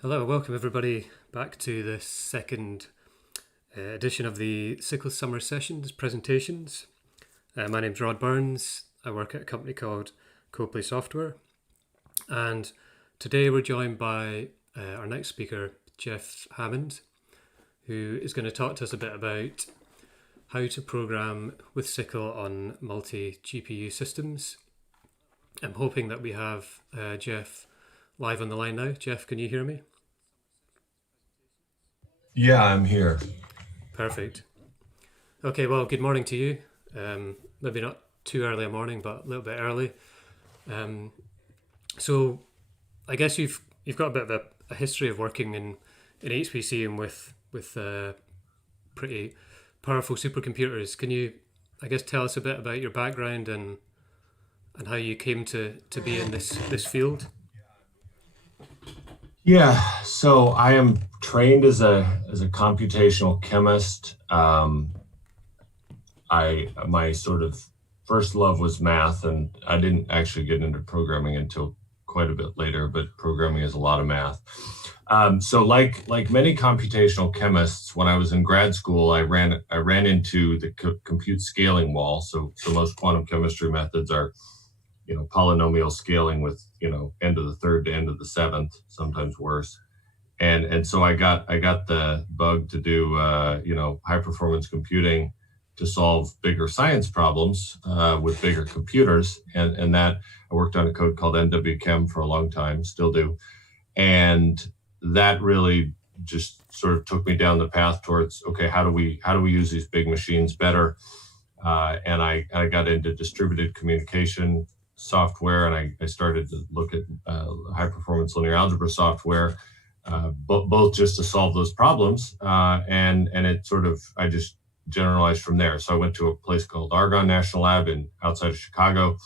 Hello, welcome everybody back to this second edition of the SYCL Summer Sessions presentations. My name's Rod Burns. I work at a company called Copley Software, and today we're joined by our next speaker, Jeff Hammond, who is going to talk to us a bit about how to program with SYCL on multi-GPU systems. I'm hoping that we have Jeff live on the line now. Jeff, can you hear me? Yeah, I'm here. Perfect. Okay, well, good morning to you. Maybe not too early a morning, but a little bit early. So I guess you've got a bit of a history of working in HPC and with pretty powerful supercomputers. Can you, I guess, tell us a bit about your background and how you came to be in this field? Yeah, so I am trained as a computational chemist. My sort of first love was math, and I didn't actually get into programming until quite a bit later. But programming is a lot of math. So like many computational chemists, when I was in grad school, I ran into the compute scaling wall. So most quantum chemistry methods are polynomial scaling with, end of the third to end of the seventh, sometimes worse. And so I got the bug to do, high performance computing to solve bigger science problems with bigger computers. And that I worked on a code called NWChem for a long time, still do. And that really just sort of took me down the path towards, okay, how do we use these big machines better? And I got into distributed communication software, and I started to look at high performance linear algebra software, both just to solve those problems, and it sort of, I just generalized from there. So I went to a place called Argonne National Lab outside of Chicago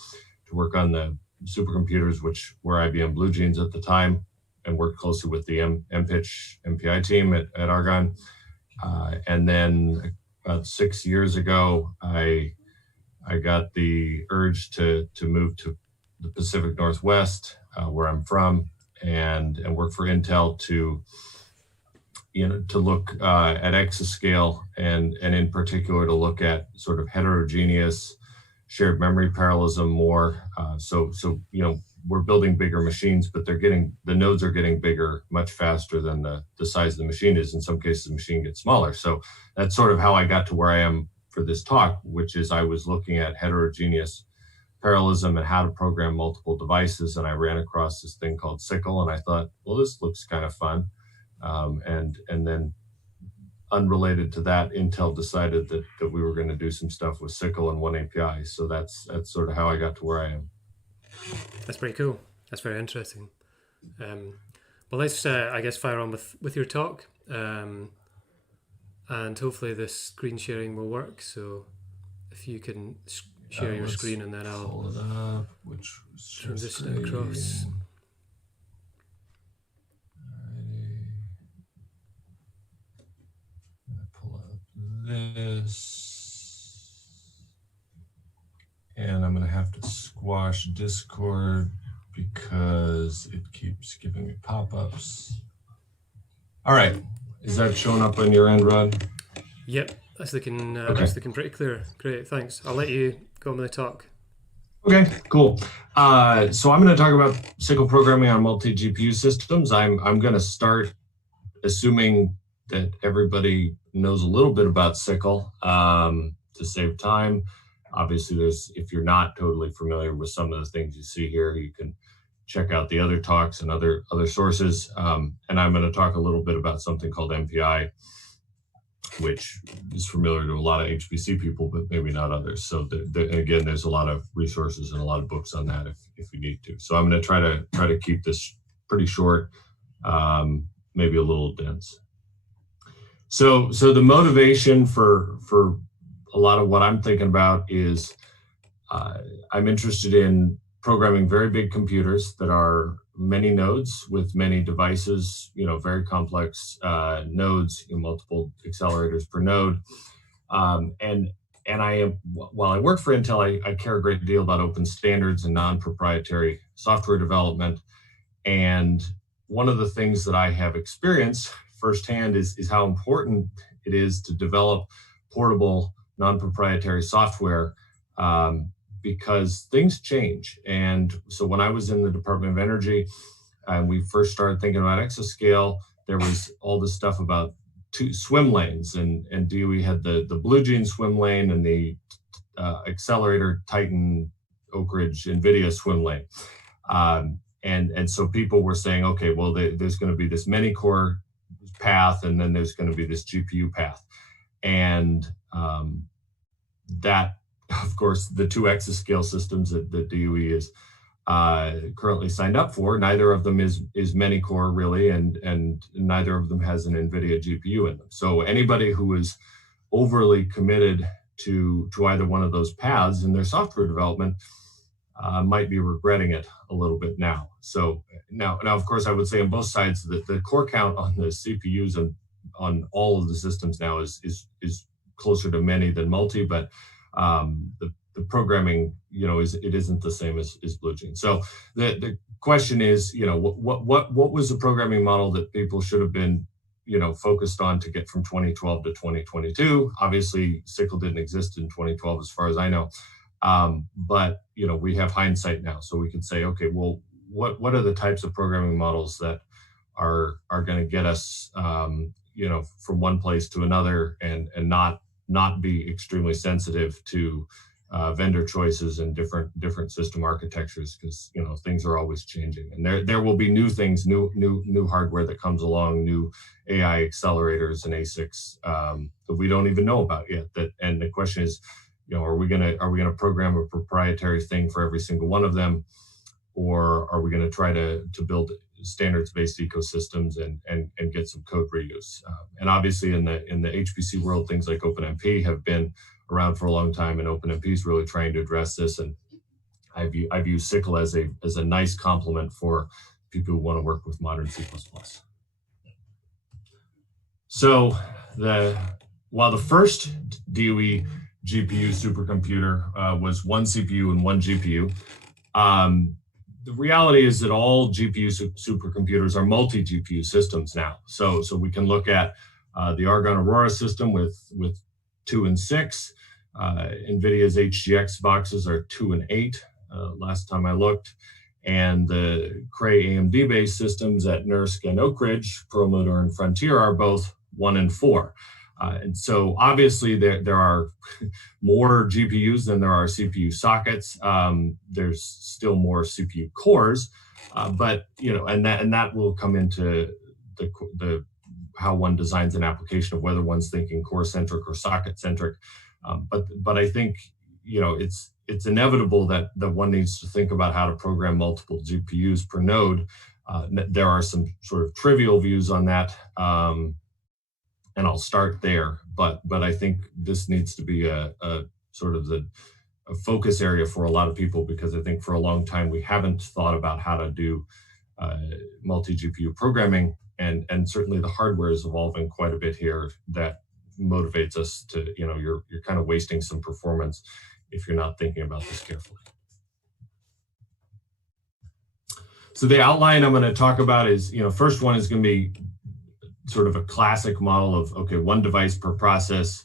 to work on the supercomputers, which were IBM Blue Jeans at the time, and worked closely with the MPitch MPI team at Argonne. And then about 6 years ago, I got the urge to move to the Pacific Northwest, where I'm from, and work for Intel to look at exascale and in particular to look at sort of heterogeneous shared memory parallelism more. So we're building bigger machines, but the nodes are getting bigger much faster than the size of the machine is. In some cases, the machine gets smaller. So that's sort of how I got to where I am for this talk, which is I was looking at heterogeneous parallelism and how to program multiple devices, and I ran across this thing called SYCL, and I thought, well, this looks kind of fun. And then unrelated to that, Intel decided that we were going to do some stuff with SYCL and one API. So that's sort of how I got to where I am. That's pretty cool. That's very interesting. Well, let's, I guess, fire on with your talk. And hopefully this screen sharing will work. So if you can share your screen, and then I'll pull it up, which transition it across. Alrighty. I'm gonna pull up this, and I'm gonna have to squash Discord because it keeps giving me pop-ups. All right. Is that showing up on your end, Rod? Yep, that's looking pretty clear. Great, thanks. I'll let you go on with the talk. Okay, cool. So I'm going to talk about SYCL programming on multi-GPU systems. I'm going to start assuming that everybody knows a little bit about SYCL to save time. Obviously, if you're not totally familiar with some of the things you see here, you can check out the other talks and other sources. And I'm going to talk a little bit about something called MPI, which is familiar to a lot of HPC people, but maybe not others. So again, there's a lot of resources and a lot of books on that if you need to. So I'm going to try to keep this pretty short, maybe a little dense. So the motivation for a lot of what I'm thinking about is I'm interested in programming very big computers that are many nodes with many devices, very complex nodes, multiple accelerators per node. And while I work for Intel, I care a great deal about open standards and non-proprietary software development. And one of the things that I have experienced firsthand is how important it is to develop portable, non-proprietary software, because things change. And so when I was in the Department of Energy and we first started thinking about exascale, there was all this stuff about two swim lanes, and DOE had the Blue Jean swim lane and the Accelerator Titan Oak Ridge NVIDIA swim lane. And so people were saying, okay, well, there's going to be this many core path, and then there's going to be this GPU path. And that, of course, the two exascale systems that DOE is currently signed up for, neither of them is many core really, and neither of them has an NVIDIA GPU in them. So anybody who is overly committed to either one of those paths in their software development might be regretting it a little bit now. So now of course, I would say on both sides that the core count on the CPUs and on all of the systems now is closer to many than multi, but the programming, it isn't the same as Blue Jean. So the question is, what was the programming model that people should have been, focused on to get from 2012 to 2022? Obviously, SYCL didn't exist in 2012, as far as I know. But we have hindsight now, so we can say, okay, well, what are the types of programming models that are going to get us, from one place to another, and not be extremely sensitive to vendor choices and different system architectures, because things are always changing, and there will be new things, new hardware that comes along, new AI accelerators and ASICs that we don't even know about yet. And the question is, are we gonna program a proprietary thing for every single one of them, or are we going to try to build standards-based ecosystems and get some code reuse? And obviously, in the HPC world, things like OpenMP have been around for a long time, and OpenMP is really trying to address this. And I view SYCL as a nice complement for people who want to work with modern C++. So while the first DOE GPU supercomputer was one CPU and one GPU, the reality is that all GPU supercomputers are multi-GPU systems now. So we can look at the Argonne Aurora system with 2 and 6. NVIDIA's HGX boxes are 2 and 8, last time I looked. And the Cray AMD-based systems at NERSC and Oak Ridge, Perlmutter and Frontier, are both 1 and 4. And so obviously there are more GPUs than there are CPU sockets. There's still more CPU cores, but and that will come into the how one designs an application of whether one's thinking core centric or socket centric. But I think it's inevitable that one needs to think about how to program multiple GPUs per node. There are some sort of trivial views on that. And I'll start there, but I think this needs to be a sort of a focus area for a lot of people, because I think for a long time we haven't thought about how to do multi-GPU programming, and certainly the hardware is evolving quite a bit here that motivates us to, you're kind of wasting some performance if you're not thinking about this carefully. So the outline I'm going to talk about is, first one is going to be sort of a classic model of, okay, one device per process.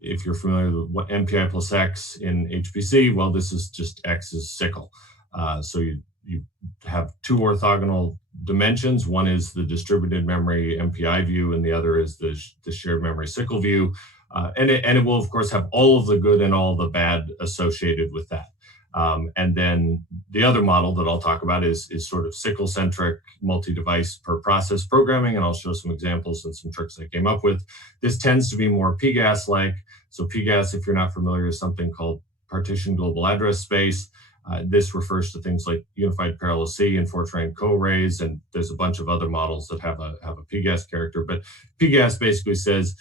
If you're familiar with what MPI plus X in HPC, well, this is just X is SYCL. So you have 2 orthogonal dimensions. One is the distributed memory MPI view, and the other is the shared memory SYCL view. And it will, of course, have all of the good and all the bad associated with that. And then the other model that I'll talk about is sort of SYCL-centric multi-device per process programming, and I'll show some examples and some tricks I came up with. This tends to be more PGAS-like. So PGAS, if you're not familiar, is something called partition global address space. This refers to things like unified parallel C and Fortran co-arrays, and there's a bunch of other models that have a PGAS character. But PGAS basically says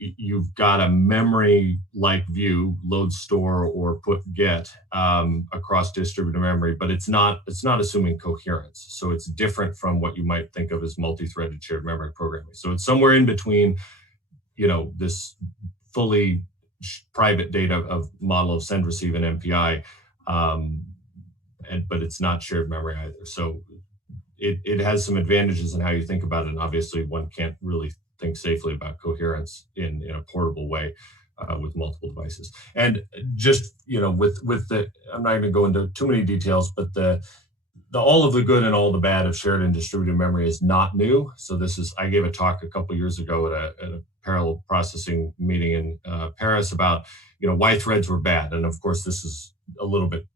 you've got a memory-like view, load, store, or put, get across distributed memory, but it's not assuming coherence. So it's different from what you might think of as multi-threaded shared memory programming. So it's somewhere in between, this fully private data of model of send, receive, and MPI, but it's not shared memory either. So it has some advantages in how you think about it. And obviously, one can't really think safely about coherence in a portable way with multiple devices. And just, with the, I'm not going to go into too many details, but the all of the good and all the bad of shared and distributed memory is not new. So I gave a talk a couple years ago at a parallel processing meeting in Paris about, why threads were bad. And of course, this is a little bit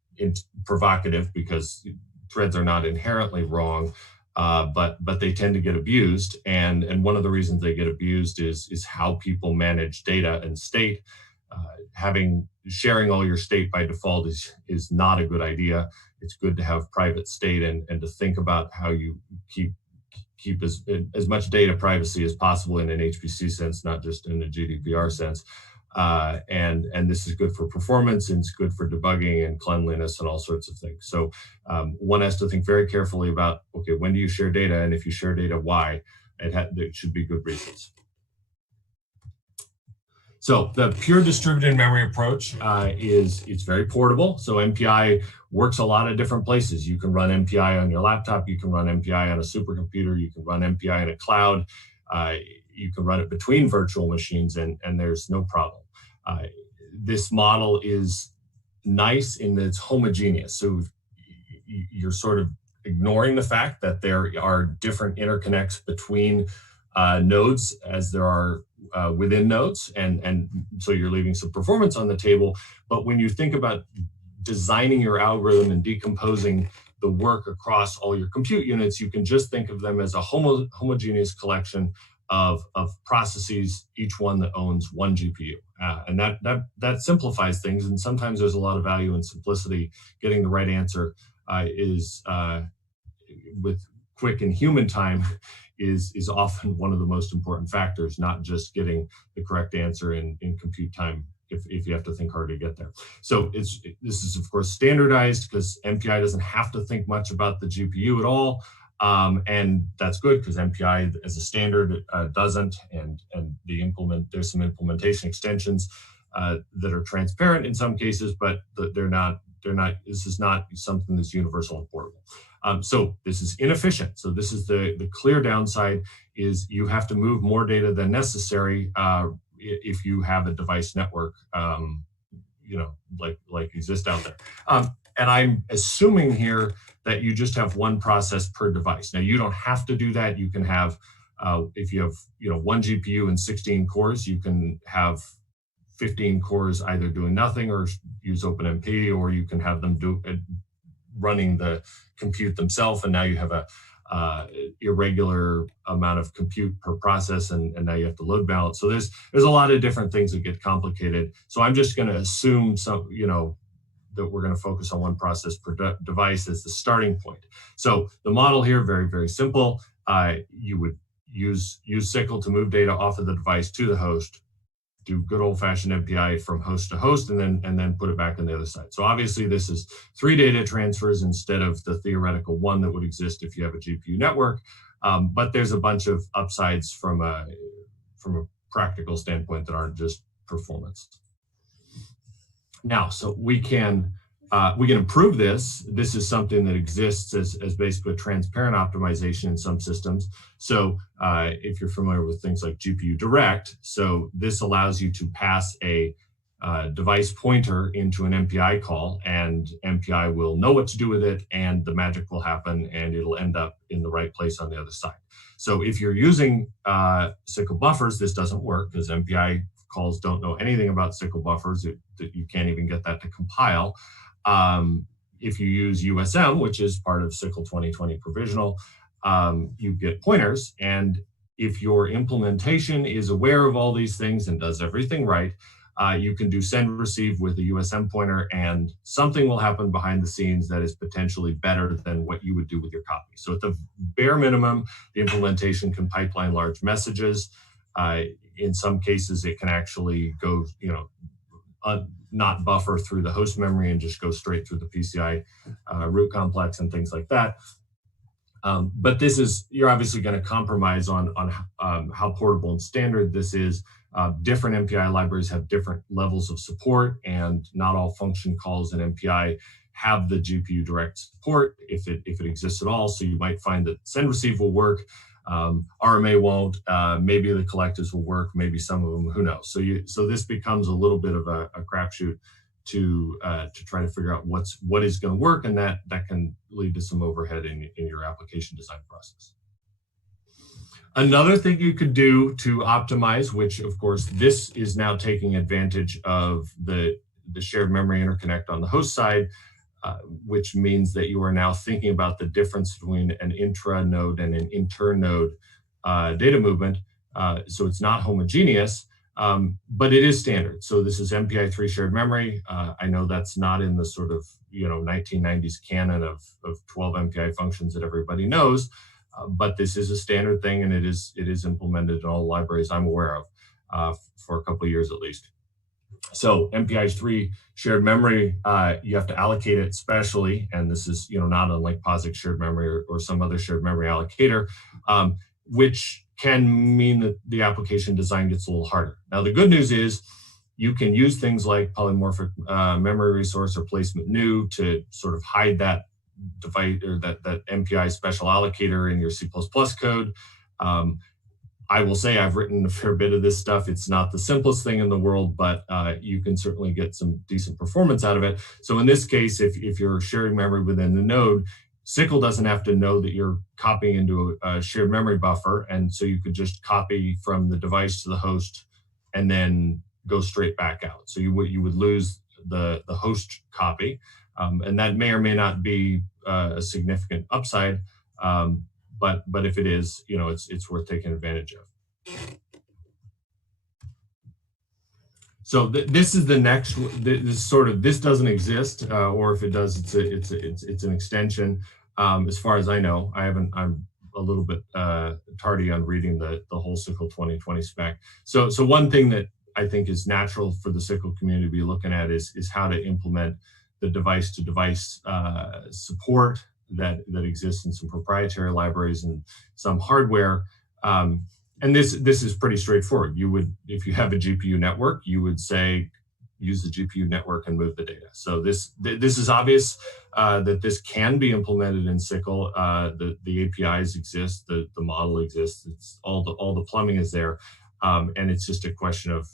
provocative because threads are not inherently wrong, but they tend to get abused. And one of the reasons they get abused is how people manage data and state. Sharing all your state by default is not a good idea. It's good to have private state and to think about how you keep as much data privacy as possible in an HPC sense, not just in a GDPR sense. And this is good for performance, and it's good for debugging and cleanliness and all sorts of things. So one has to think very carefully about, okay, when do you share data? And if you share data, why? There should be good reasons. So the pure distributed memory approach it's very portable. So MPI works a lot of different places. You can run MPI on your laptop. You can run MPI on a supercomputer. You can run MPI in a cloud. You can run it between virtual machines, and there's no problem. This model is nice in that it's homogeneous. So you're sort of ignoring the fact that there are different interconnects between nodes as there are within nodes, and so you're leaving some performance on the table. But when you think about designing your algorithm and decomposing the work across all your compute units, you can just think of them as a homogeneous collection of processes, each one that owns one GPU. And that simplifies things, and sometimes there's a lot of value in simplicity. Getting the right answer is with quick and human time is often one of the most important factors, not just getting the correct answer in compute time if you have to think hard to get there. So this is of course standardized because MPI doesn't have to think much about the GPU at all. And that's good because MPI as a standard doesn't, and there's some implementation extensions that are transparent in some cases, but this is not something that's universal and portable. So this is inefficient. So this is the clear downside is you have to move more data than necessary if you have a device network, like exists out there. And I'm assuming here that you just have one process per device. Now you don't have to do that. You can have, if you have one GPU and 16 cores, you can have 15 cores either doing nothing or use OpenMP, or you can have them running the compute themselves, and now you have a irregular amount of compute per process, and now you have to load balance. So there's a lot of different things that get complicated. So I'm just going to assume that we're going to focus on one process per device as the starting point. So the model here, very, very simple. You would use SYCL to move data off of the device to the host, do good old-fashioned MPI from host to host, and then put it back on the other side. So obviously this is 3 data transfers instead of the theoretical 1 that would exist if you have a GPU network. But there's a bunch of upsides from a practical standpoint that aren't just performance. Now, so we can improve this. This is something that exists as basically transparent optimization in some systems. So if you're familiar with things like GPU Direct, so this allows you to pass a device pointer into an MPI call, and MPI will know what to do with it, and the magic will happen, and it'll end up in the right place on the other side. So if you're using SYCL buffers, this doesn't work because MPI calls don't know anything about SYCL buffers. You can't even get that to compile. If you use USM, which is part of SYCL 2020 provisional, you get pointers. And if your implementation is aware of all these things and does everything right, you can do send receive with a USM pointer, and something will happen behind the scenes that is potentially better than what you would do with your copy. So at the bare minimum, the implementation can pipeline large messages. In some cases, it can actually go, not buffer through the host memory and just go straight through the PCI root complex and things like that. But you're obviously going to compromise on how portable and standard this is. Different MPI libraries have different levels of support, and not all function calls in MPI have the GPU direct support if it exists at all. So you might find that send receive will work, RMA won't. Maybe the collectives will work. Maybe some of them. Who knows? So this becomes a little bit of a crapshoot to try to figure out what is going to work, and that can lead to some overhead in your application design process. Another thing you could do to optimize, which of course this is now taking advantage of the shared memory interconnect on the host side, which means that you are now thinking about the difference between an intra-node and an inter-node data movement. So it's not homogeneous, but it is standard. So this is MPI3 shared memory. I know that's not in the sort of 1990s canon of 12 MPI functions that everybody knows, but this is a standard thing, and it is implemented in all the libraries I'm aware of for a couple of years at least. So MPI3 shared memory, you have to allocate it specially, and this is not unlike POSIX shared memory or some other shared memory allocator, which can mean that the application design gets a little harder. Now the good news is you can use things like polymorphic memory resource or placement new to sort of hide that device or that MPI special allocator in your C++ code. I will say I've written a fair bit of this stuff. It's not the simplest thing in the world, but you can certainly get some decent performance out of it. So in this case, if you're sharing memory within the node, SYCL doesn't have to know that you're copying into a shared memory buffer. And so you could just copy from the device to the host and then go straight back out. So you would lose the host copy. And that may or may not be a significant upside. But if it is, it's worth taking advantage of. So this is the next. This doesn't exist, or if it does, it's an extension. As far as I know, I'm a little bit tardy on reading the whole SYCL 2020 spec. So one thing that I think is natural for the SYCL community to be looking at is how to implement the device-to-device support that exists in some proprietary libraries and some hardware. And this is pretty straightforward. You would, if you have a GPU network, you would say, use the GPU network and move the data. So this is obvious that this can be implemented in SYCL. The APIs exist, the model exists. It's all the plumbing is there, and it's just a question of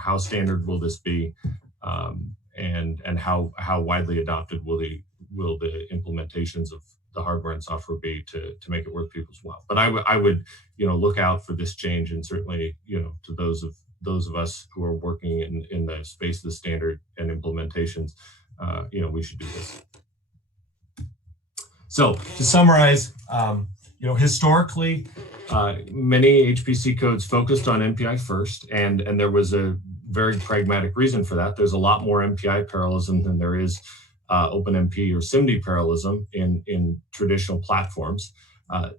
how standard will this be, and how widely adopted will the implementations of the hardware and software be to make it worth people's while. But I would look out for this change, and certainly to those of us who are working in the space of the standard and implementations, we should do this. So to summarize, historically, many HPC codes focused on MPI first, and there was a very pragmatic reason for that. There's a lot more MPI parallelism than there is OpenMP or SIMD parallelism in traditional platforms.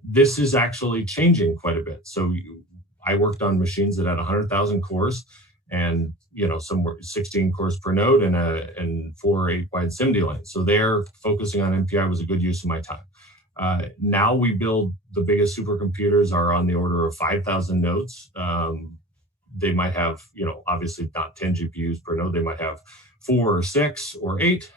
This is actually changing quite a bit. So I worked on machines that had 100,000 cores, and somewhere 16 cores per node and 4 or 8 wide SIMD lanes. So there, focusing on MPI was a good use of my time. Now we build the biggest supercomputers are on the order of 5,000 nodes. They might have, obviously not 10 GPUs per node. They might have 4 or 6 or 8.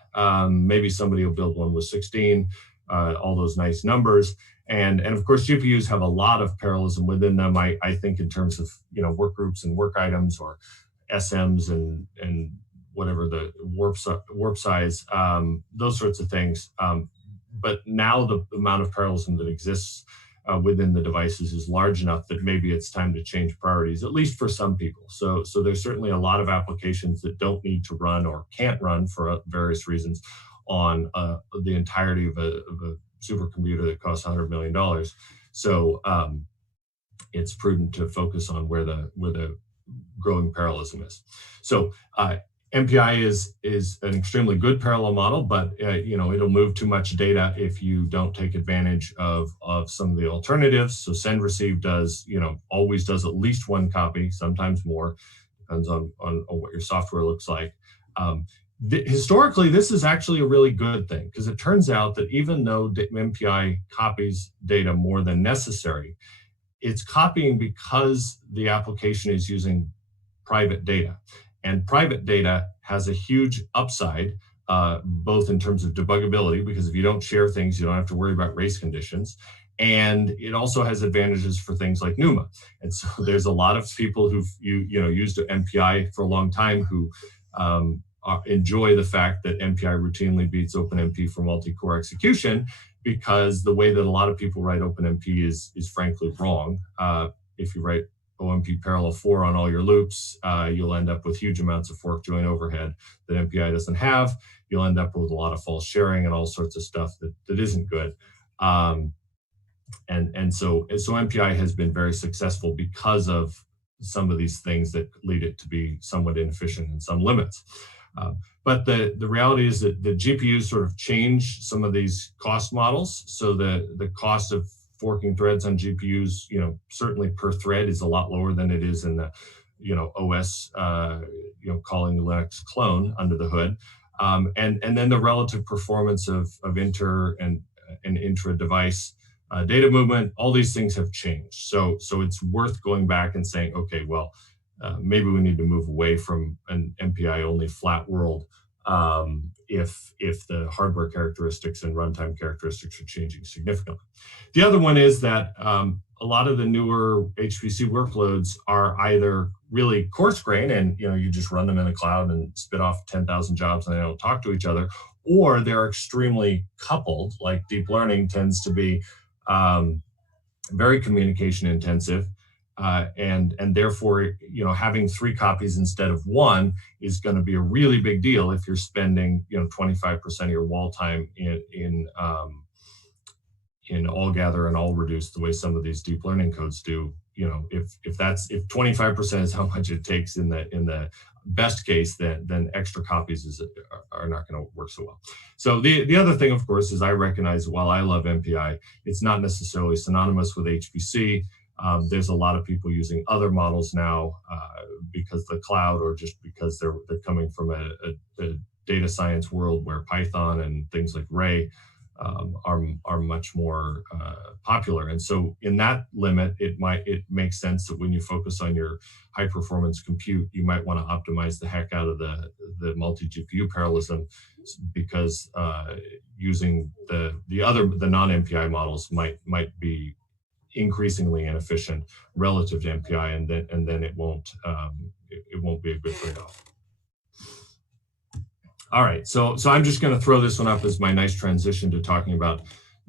Maybe somebody will build one with 16, all those nice numbers. And of course, GPUs have a lot of parallelism within them. I think in terms of, work groups and work items or SMs and whatever the warp size, those sorts of things. But now the amount of parallelism that exists within the devices is large enough that maybe it's time to change priorities, at least for some people. So there's certainly a lot of applications that don't need to run or can't run for various reasons on the entirety of a supercomputer that costs $100 million. So it's prudent to focus on where the growing parallelism is. So MPI is an extremely good parallel model, but it'll move too much data if you don't take advantage of some of the alternatives. So send receive does always does at least one copy, sometimes more, depends on what your software looks like. Historically, this is actually a really good thing, because it turns out that even though MPI copies data more than necessary, it's copying because the application is using private data. And private data has a huge upside both in terms of debuggability, because if you don't share things, you don't have to worry about race conditions. And it also has advantages for things like NUMA. And so there's a lot of people who've used MPI for a long time who enjoy the fact that MPI routinely beats OpenMP for multi-core execution, because the way that a lot of people write OpenMP is frankly wrong. If you write OMP parallel 4 on all your loops, you'll end up with huge amounts of fork join overhead that MPI doesn't have. You'll end up with a lot of false sharing and all sorts of stuff that isn't good. And so MPI has been very successful because of some of these things that lead it to be somewhat inefficient in some limits. But the reality is that the GPUs sort of change some of these cost models. So the cost of forking threads on GPUs, certainly per thread is a lot lower than it is in the, OS, calling Linux clone under the hood. And then the relative performance of inter and intra-device data movement, all these things have changed. So it's worth going back and saying, okay, well, maybe we need to move away from an MPI-only flat world if the hardware characteristics and runtime characteristics are changing significantly. The other one is that a lot of the newer HPC workloads are either really coarse-grained and you just run them in the cloud and spit off 10,000 jobs and they don't talk to each other, or they're extremely coupled, like deep learning tends to be very communication intensive. And therefore, having 3 copies instead of 1 is going to be a really big deal if you're spending, 25% of your wall time in all gather and all reduce the way some of these deep learning codes do. If 25% is how much it takes in the best case, then extra copies are not going to work so well. So the other thing, of course, is I recognize while I love MPI, it's not necessarily synonymous with HPC. There's a lot of people using other models now because the cloud, or just because they're coming from a data science world where Python and things like Ray are much more popular. And so in that limit, it makes sense that when you focus on your high performance compute, you might want to optimize the heck out of the multi-GPU parallelism, because using the non-MPI models might be increasingly inefficient relative to MPI, and then it won't be a good trade-off. All right, so I'm just going to throw this one up as my nice transition to talking about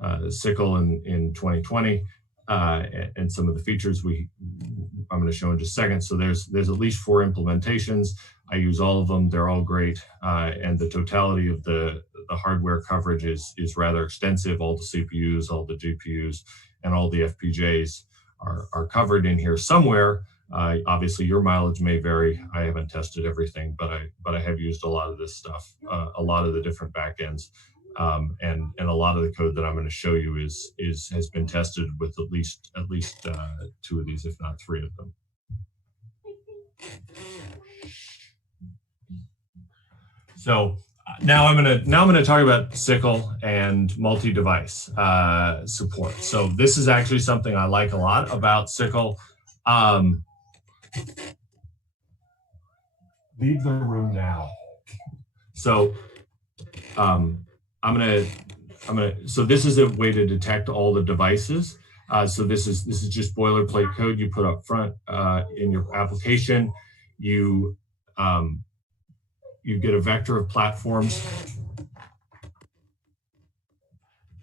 SYCL in 2020 and some of the features I'm going to show in just a second. So there's at least 4 implementations. I use all of them. They're all great, and the totality of the hardware coverage is rather extensive. All the CPUs, all the GPUs, and all the FPGAs are covered in here somewhere. Obviously, your mileage may vary. I haven't tested everything, but I have used a lot of this stuff, a lot of the different backends, and a lot of the code that I'm going to show you has been tested with at least 2 of these, if not 3 of them. So now I'm gonna talk about SYCL and multi-device support. So this is actually something I like a lot about SYCL. Leave the room now. So so this is a way to detect all the devices. So this is just boilerplate code you put up front in your application. You get a vector of platforms,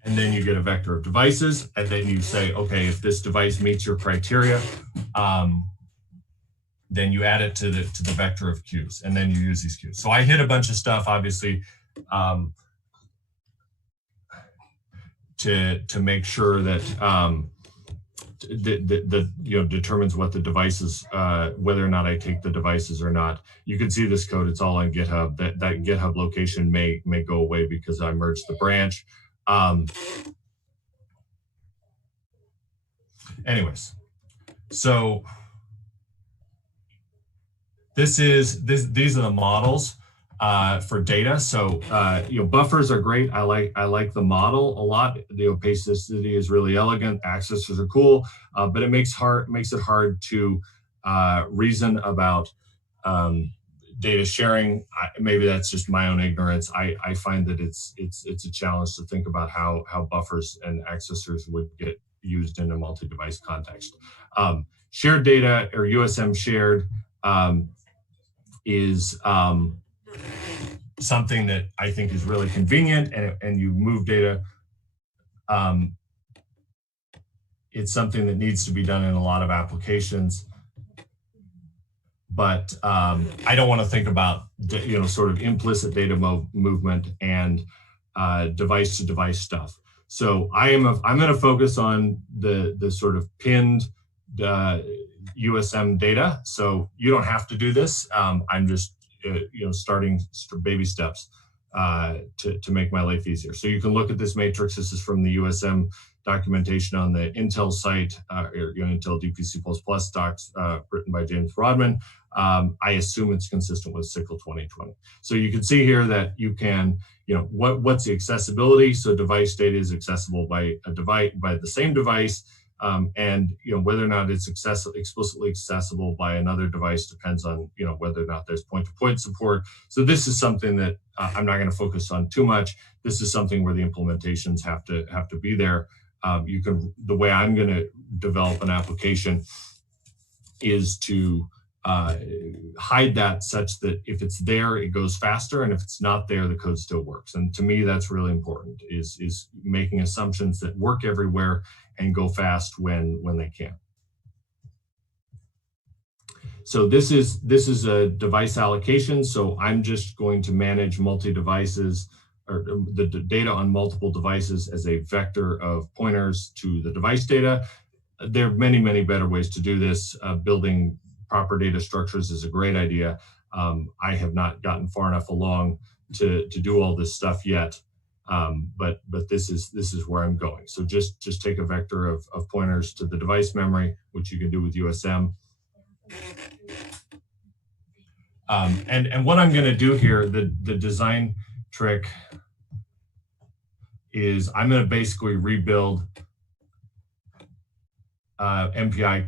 and then you get a vector of devices, and then you say, okay, if this device meets your criteria, then you add it to the vector of queues, and then you use these queues. So I hit a bunch of stuff, obviously, to make sure that determines what the devices, whether or not I take the devices or not. You can see this code; it's all on GitHub. That GitHub location may go away because I merged the branch. Anyways, so these are the models for data. So buffers are great. I like the model a lot. The opacity is really elegant. Accessors are cool, but it makes it hard to reason about data sharing, maybe that's just my own ignorance. I find that it's a challenge to think about how buffers and accessors would get used in a multi-device context. Shared data, or USM shared, is something that I think is really convenient, and you move data. It's something that needs to be done in a lot of applications, but I don't want to think about sort of implicit data movement and device to device stuff. So I'm going to focus on the sort of pinned USM data. So you don't have to do this. I'm just starting baby steps to make my life easier. So you can look at this matrix. This is from the USM documentation on the Intel site, Intel DPC++ docs written by James Rodman. I assume it's consistent with SYCL 2020. So you can see here that you can, what's the accessibility? So device data is accessible by the same device, and whether or not it's explicitly accessible by another device depends on whether or not there's point-to-point support. So this is something that I'm not going to focus on too much. This is something where the implementations have to be there. The way I'm going to develop an application is to hide that such that if it's there, it goes faster, and if it's not there, the code still works. And to me, that's really important, is making assumptions that work everywhere and go fast when they can. So this is a device allocation. So I'm just going to manage multi-devices, or the data on multiple devices, as a vector of pointers to the device data. There are many, many better ways to do this. Building proper data structures is a great idea. I have not gotten far enough along to do all this stuff yet, but this is where I'm going. So just take a vector of pointers to the device memory, which you can do with USM. And what I'm going to do here, the design trick, is I'm going to basically rebuild MPI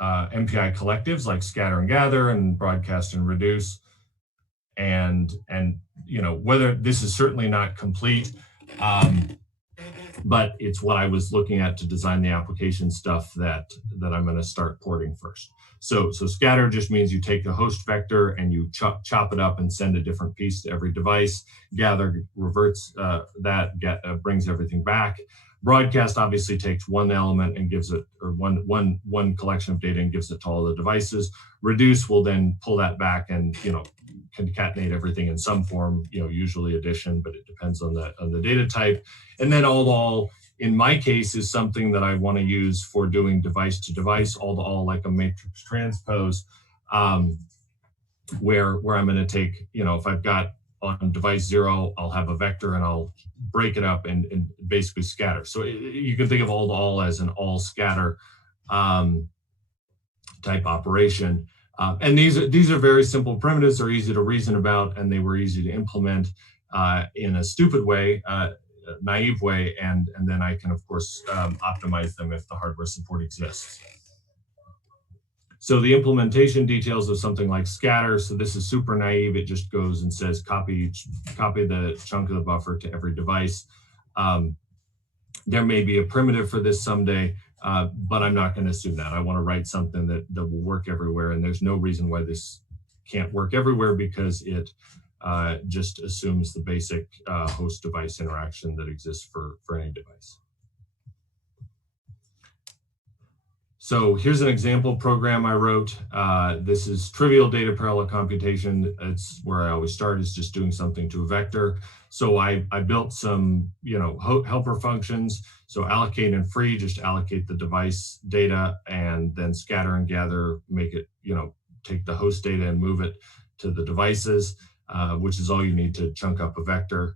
collectives like scatter and gather and broadcast and reduce, and whether this is certainly not complete, but it's what I was looking at to design the application stuff that I'm going to start porting first. So scatter just means you take the host vector and you chop it up and send a different piece to every device. Gather reverts brings everything back. Broadcast obviously takes one element and gives it, or one collection of data and gives it to all the devices. Reduce will then pull that back and concatenate everything in some form, usually addition, but it depends on the data type. And then all in my case is something that I want to use for doing device to device, all to all, like a matrix transpose, where I'm going to take, if I've got on device 0, I'll have a vector and I'll break it up and basically scatter. So you can think of all to all as an all scatter type operation. And these are very simple primitives. They're easy to reason about, and they were easy to implement in a stupid way, naive way, and then I can, of course, optimize them if the hardware support exists. So the implementation details of something like scatter. So this is super naive. It just goes and says copy the chunk of the buffer to every device. There may be a primitive for this someday, but I'm not going to assume that. I want to write something that will work everywhere, and there's no reason why this can't work everywhere, because it just assumes the basic host device interaction that exists for any device. So here's an example program I wrote. This is trivial data parallel computation. It's where I always start, is just doing something to a vector. So I built some helper functions. So allocate and free, just allocate the device data, and then scatter and gather, make it, take the host data and move it to the devices, which is all you need to chunk up a vector.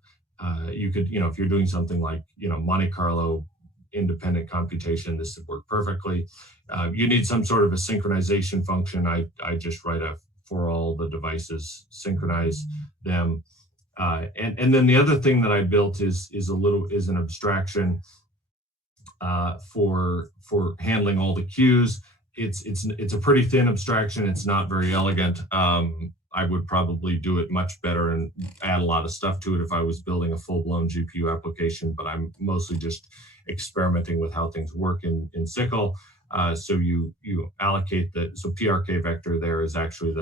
You could, if you're doing something like, Monte Carlo independent computation, this would work perfectly. You need some sort of a synchronization function. I just write a for all the devices, synchronize them. And then the other thing that I built is an abstraction for handling all the queues. It's a pretty thin abstraction. It's not very elegant. I would probably do it much better and add a lot of stuff to it if I was building a full-blown GPU application, but I'm mostly just experimenting with how things work in SYCL. So you allocate so PRK vector there is actually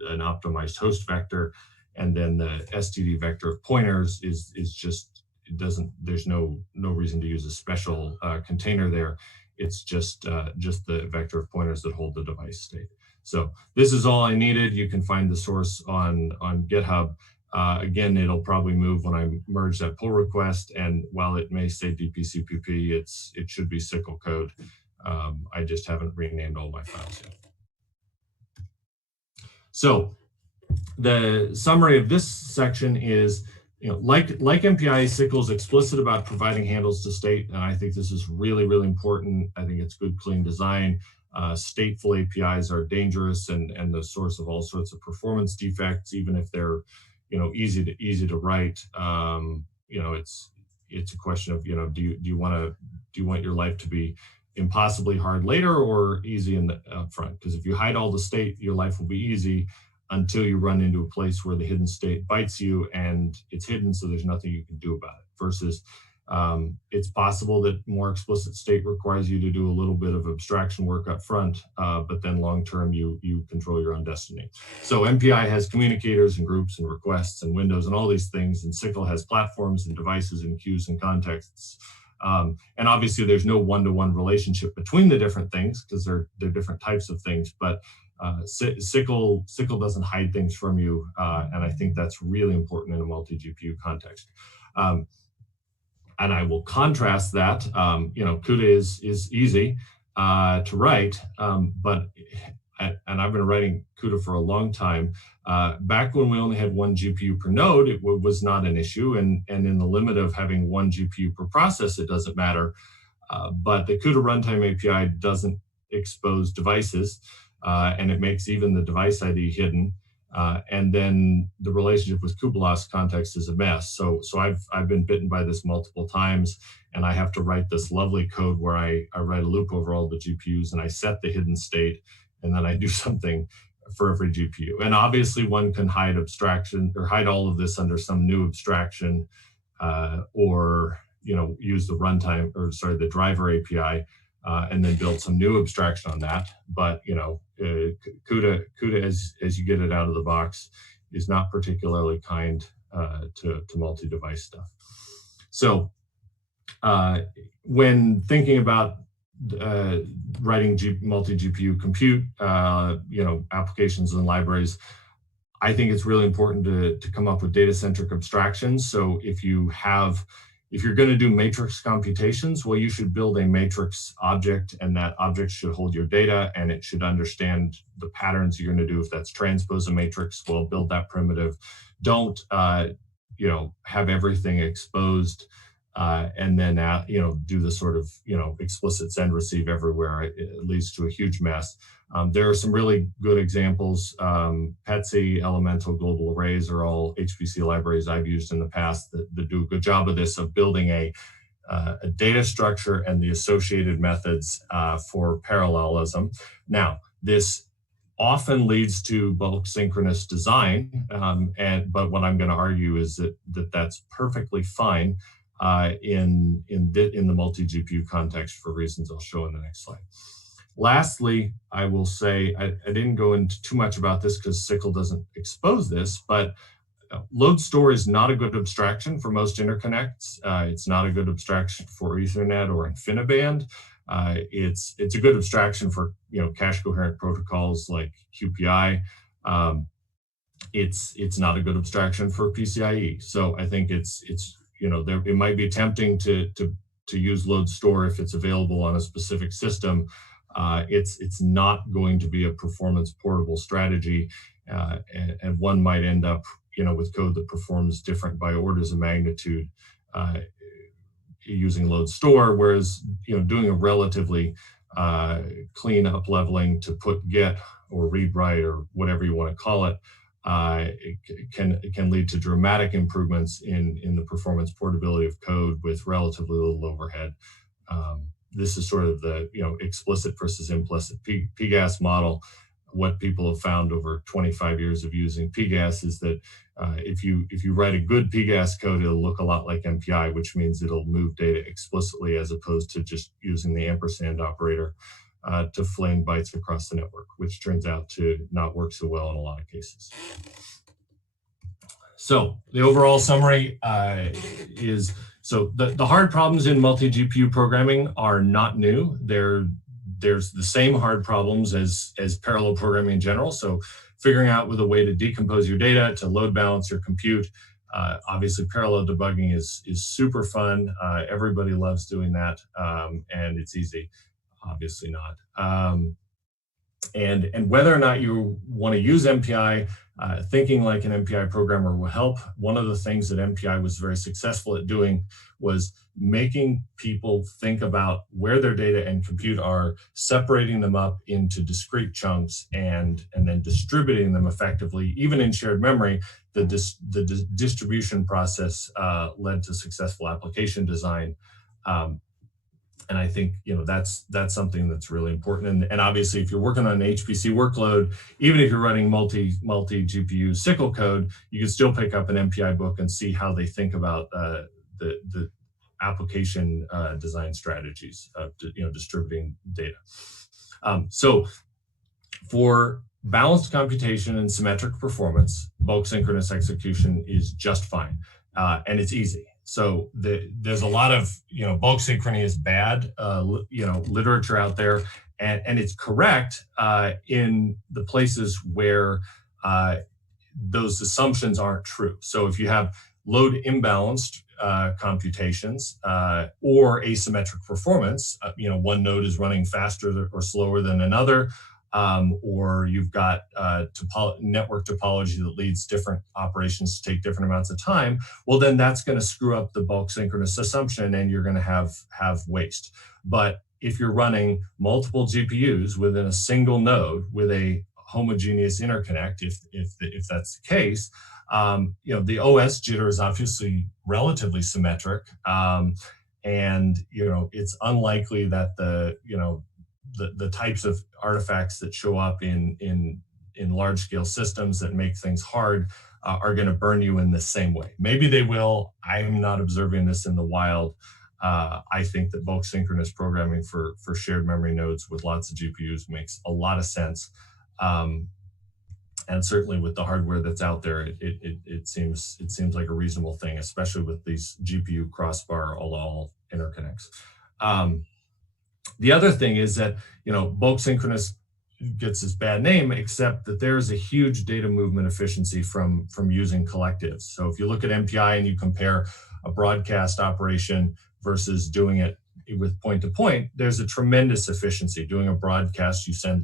an optimized host vector, and then the STD vector of pointers is just, there's no reason to use a special container there. It's just the vector of pointers that hold the device state. So this is all I needed. You can find the source on GitHub. Again, it'll probably move when I merge that pull request, and while it may say DPCPP, it should be SYCL code. I just haven't renamed all my files yet. So the summary of this section is, like MPI, SYCL is explicit about providing handles to state, and I think this is really, really important. I think it's good, clean design. Stateful APIs are dangerous and the source of all sorts of performance defects, even if they're, easy to write. It's a question of, do you want your life to be impossibly hard later or easy in the upfront? Because if you hide all the state, your life will be easy until you run into a place where the hidden state bites you and it's hidden, so there's nothing you can do about it. Versus it's possible that more explicit state requires you to do a little bit of abstraction work up front, but then long-term you control your own destiny. So MPI has communicators and groups and requests and windows and all these things, and SYCL has platforms and devices and queues and contexts. And obviously there's no one-to-one relationship between the different things because they're different types of things, but SYCL doesn't hide things from you, and I think that's really important in a multi-GPU context. And I will contrast that. CUDA is easy to write, and I've been writing CUDA for a long time. Back when we only had one GPU per node, it was not an issue, and in the limit of having one GPU per process, it doesn't matter. But the CUDA runtime API doesn't expose devices, and it makes even the device ID hidden. And then the relationship with Kubelast context is a mess. So I've been bitten by this multiple times, and I have to write this lovely code where I write a loop over all the GPUs and I set the hidden state, and then I do something for every GPU. And obviously one can hide abstraction or hide all of this under some new abstraction, or use the runtime, or sorry, the driver API, and then build some new abstraction on that. But CUDA as you get it out of the box is not particularly kind to multi-device stuff. So when thinking about writing multi-GPU compute, applications and libraries, I think it's really important to come up with data-centric abstractions. So if you're going to do matrix computations, well, you should build a matrix object, and that object should hold your data, and it should understand the patterns you're going to do. If that's transpose a matrix, well, build that primitive. Don't, have everything exposed, and then, do the sort of, explicit send receive everywhere. It leads to a huge mess. There are some really good examples. PETSI, Elemental, Global Arrays are all HPC libraries I've used in the past that do a good job of this, of building a data structure and the associated methods for parallelism. Now, this often leads to bulk synchronous design, but what I'm going to argue is that's perfectly fine in the multi-GPU context for reasons I'll show in the next slide. Lastly, I will say, I didn't go into too much about this because SYCL doesn't expose this, but load store is not a good abstraction for most interconnects. It's not a good abstraction for Ethernet or InfiniBand. It's a good abstraction for cache coherent protocols like QPI. It's not a good abstraction for PCIe. So I think it might be tempting to use load store if it's available on a specific system. It's not going to be a performance portable strategy, and one might end up with code that performs different by orders of magnitude using load store, whereas doing a relatively clean up leveling to put get or read write or whatever you want to call it, it can lead to dramatic improvements in the performance portability of code with relatively little overhead. This is sort of the explicit versus implicit PGAS model. what people have found over 25 years of using PGAS is that if you write a good PGAS code, it'll look a lot like MPI, which means it'll move data explicitly as opposed to just using the ampersand operator to fling bytes across the network, which turns out to not work so well in a lot of cases. So the overall summary is, so the hard problems in multi-GPU programming are not new. There's the same hard problems as parallel programming in general. So figuring out with a way to decompose your data, to load balance your compute. Obviously, parallel debugging is super fun. Everybody loves doing that, and it's easy. Obviously not. And whether or not you want to use MPI, thinking like an MPI programmer will help. One of the things that MPI was very successful at doing was making people think about where their data and compute are, separating them up into discrete chunks, and then distributing them effectively, even in shared memory. The distribution process led to successful application design. And I think that's something that's really important. And obviously, if you're working on an HPC workload, even if you're running multi-GPU SYCL code, you can still pick up an MPI book and see how they think about the application design strategies of distributing data. So for balanced computation and symmetric performance, bulk synchronous execution is just fine, and it's easy. So there's a lot of, bulk synchrony is bad, literature out there, and it's correct in the places where those assumptions aren't true. So if you have load imbalanced computations or asymmetric performance, one node is running faster or slower than another, or you've got network topology that leads different operations to take different amounts of time, well, then that's going to screw up the bulk synchronous assumption, and you're going to have waste. But if you're running multiple GPUs within a single node with a homogeneous interconnect, if that's the case, the OS jitter is obviously relatively symmetric, and it's unlikely that the types of artifacts that show up in large scale systems that make things hard are going to burn you in the same way. Maybe they will. I'm not observing this in the wild. I think that bulk synchronous programming for shared memory nodes with lots of GPUs makes a lot of sense. And certainly with the hardware that's out there, it seems like a reasonable thing, especially with these GPU crossbar all interconnects. The other thing is that, bulk synchronous gets this bad name, except that there's a huge data movement efficiency from using collectives. So if you look at MPI and you compare a broadcast operation versus doing it with point-to-point, there's a tremendous efficiency. Doing a broadcast, you send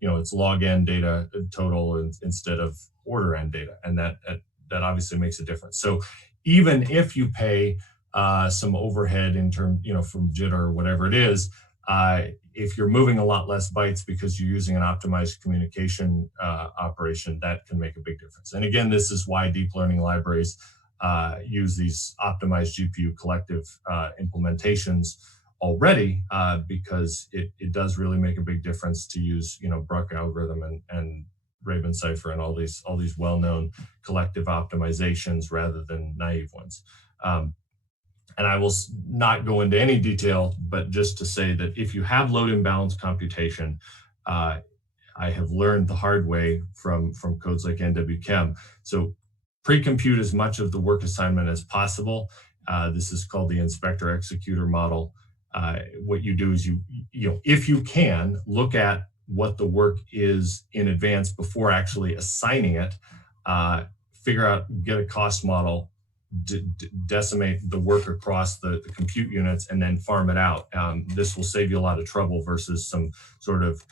it's log n data total instead of order n data, and that obviously makes a difference. So even if you pay some overhead in terms, from jitter or whatever it is, if you're moving a lot less bytes because you're using an optimized communication operation, that can make a big difference. And again, this is why deep learning libraries use these optimized GPU collective implementations already, because it does really make a big difference to use Bruck algorithm and Raven cipher and all these well-known collective optimizations rather than naive ones. And I will not go into any detail, but just to say that if you have load imbalance computation, I have learned the hard way from codes like NWChem. So pre-compute as much of the work assignment as possible. This is called the inspector executor model. What you do is if you can, look at what the work is in advance before actually assigning it, figure out, get a cost model, decimate the work across the compute units, and then farm it out. This will save you a lot of trouble versus some sort of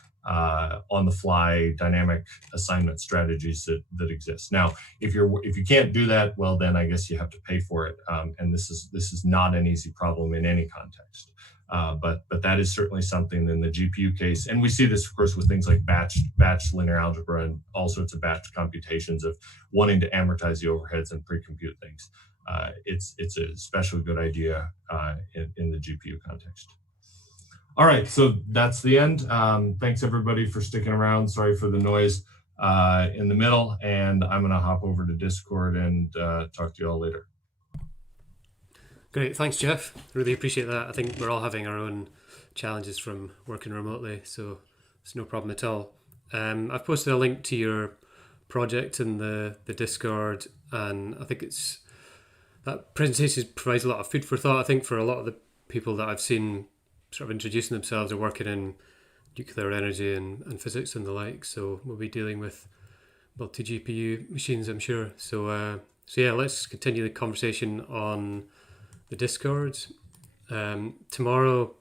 on-the-fly dynamic assignment strategies that exist. Now, if you can't do that, well, then I guess you have to pay for it. And this is not an easy problem in any context. But that is certainly something in the GPU case. And we see this, of course, with things like batch linear algebra and all sorts of batch computations of wanting to amortize the overheads and pre-compute things. It's a especially good idea in the GPU context. All right, so that's the end. Thanks everybody for sticking around. Sorry for the noise in the middle, and I'm gonna hop over to Discord and talk to you all later. Great, thanks, Jeff. Really appreciate that. I think we're all having our own challenges from working remotely, so it's no problem at all. I've posted a link to your project in the Discord, and I think it's that presentation provides a lot of food for thought. I think for a lot of the people that I've seen sort of introducing themselves are working in nuclear energy and physics and the like. So we'll be dealing with multi GPU machines, I'm sure. So yeah, let's continue the conversation on the Discord. Tomorrow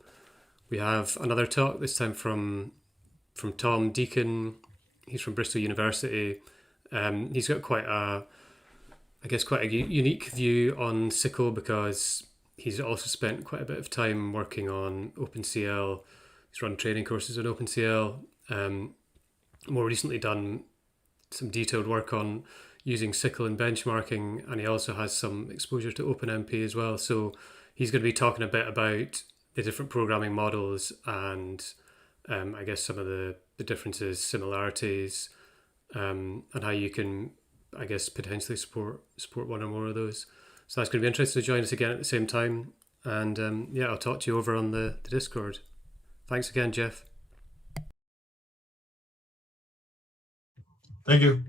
we have another talk. This time from Tom Deacon. He's from Bristol University. He's got quite a unique view on SYCL because he's also spent quite a bit of time working on OpenCL. He's run training courses on OpenCL. More recently done some detailed work on using SYCL in benchmarking, and he also has some exposure to OpenMP as well. So he's going to be talking a bit about the different programming models and I guess some of the differences, similarities, and how you can, I guess, potentially support one or more of those. So that's going to be interesting to join us again at the same time. And yeah, I'll talk to you over on the Discord. Thanks again, Jeff. Thank you.